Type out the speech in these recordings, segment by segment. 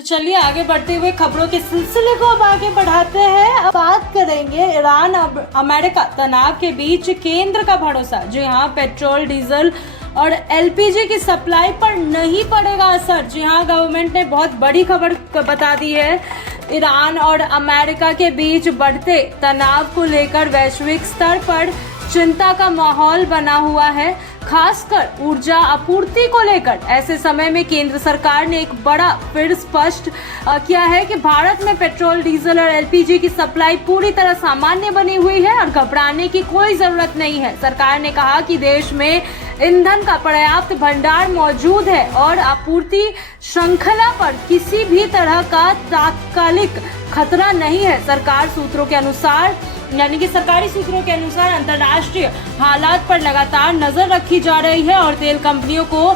तो चलिए आगे बढ़ते हुए खबरों के सिलसिले को अब आगे बढ़ाते हैं। अब बात करेंगे ईरान अमेरिका तनाव के बीच केंद्र का भरोसा। जी हाँ, पेट्रोल डीजल और एलपीजी की सप्लाई पर नहीं पड़ेगा असर। जी हाँ, गवर्नमेंट ने बहुत बड़ी खबर बता दी है। ईरान और अमेरिका के बीच बढ़ते तनाव को लेकर वैश्विक स्तर पर चिंता का माहौल बना हुआ है, खासकर ऊर्जा आपूर्ति को लेकर। ऐसे समय में केंद्र सरकार ने एक बड़ा फिर स्पष्ट किया है कि भारत में पेट्रोल डीजल और एलपीजी की सप्लाई पूरी तरह सामान्य बनी हुई है और घबराने की कोई जरूरत नहीं है। सरकार ने कहा कि देश में ईंधन का पर्याप्त भंडार मौजूद है और आपूर्ति श्रृंखला पर किसी भी तरह का तात्कालिक खतरा नहीं है। सरकारी सूत्रों के अनुसार अंतर्राष्ट्रीय हालात पर लगातार नजर रखी जा रही है और तेल कंपनियों को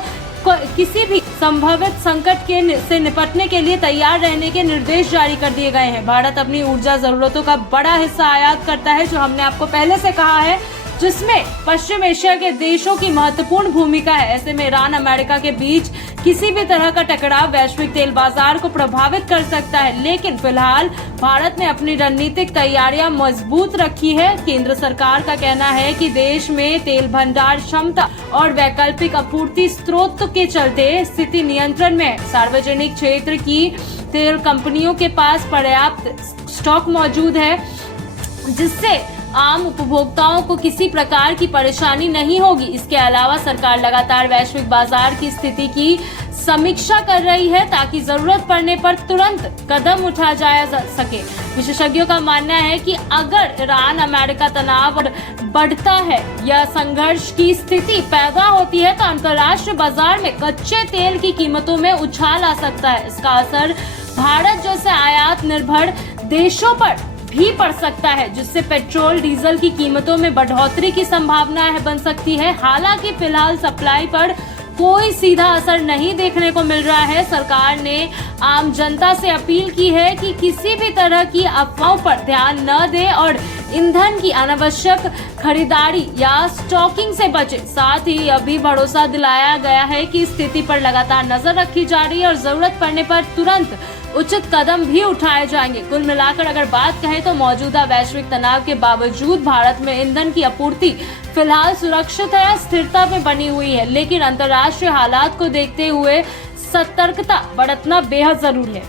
किसी भी संभावित संकट से निपटने के लिए तैयार रहने के निर्देश जारी कर दिए गए हैं। भारत अपनी ऊर्जा जरूरतों का बड़ा हिस्सा आयात करता है, जो हमने आपको पहले से कहा है, जिसमें पश्चिम एशिया के देशों की महत्वपूर्ण भूमिका है। ऐसे में ईरान अमेरिका के बीच किसी भी तरह का टकराव वैश्विक तेल बाजार को प्रभावित कर सकता है, लेकिन फिलहाल भारत ने अपनी रणनीतिक तैयारियां मजबूत रखी है। केंद्र सरकार का कहना है कि देश में तेल भंडार क्षमता और वैकल्पिक आपूर्ति स्रोत के चलते स्थिति नियंत्रण में है। सार्वजनिक क्षेत्र की तेल कंपनियों के पास पर्याप्त स्टॉक मौजूद है, जिससे आम उपभोक्ताओं को किसी प्रकार की परेशानी नहीं होगी। इसके अलावा सरकार लगातार वैश्विक बाजार की स्थिति की समीक्षा कर रही है ताकि जरूरत पड़ने पर तुरंत कदम उठाया जा सके। विशेषज्ञों का मानना है कि अगर ईरान अमेरिका तनाव बढ़ता है या संघर्ष की स्थिति पैदा होती है तो अंतर्राष्ट्रीय बाजार में कच्चे तेल की कीमतों में उछाल आ सकता है। इसका असर भारत जैसे आयात निर्भर देशों पर भी पड़ सकता है, जिससे पेट्रोल डीजल की कीमतों में बढ़ोतरी की संभावना बन सकती है। हालांकि फिलहाल सप्लाई पर कोई सीधा असर नहीं देखने को मिल रहा है। सरकार ने आम जनता से अपील की है कि किसी भी तरह की अफवाहों पर ध्यान न दे और ईंधन की अनावश्यक खरीदारी या स्टॉकिंग से बचे। साथ ही अभी भरोसा दिलाया गया है कि स्थिति पर लगातार नजर रखी जा रही है और जरूरत पड़ने पर तुरंत उचित कदम भी उठाए जाएंगे। कुल मिलाकर अगर बात कहें तो मौजूदा वैश्विक तनाव के बावजूद भारत में ईंधन की आपूर्ति फिलहाल सुरक्षित है, स्थिरता में बनी हुई है, लेकिन अंतर्राष्ट्रीय हालात को देखते हुए सतर्कता बरतना बेहद जरूरी है।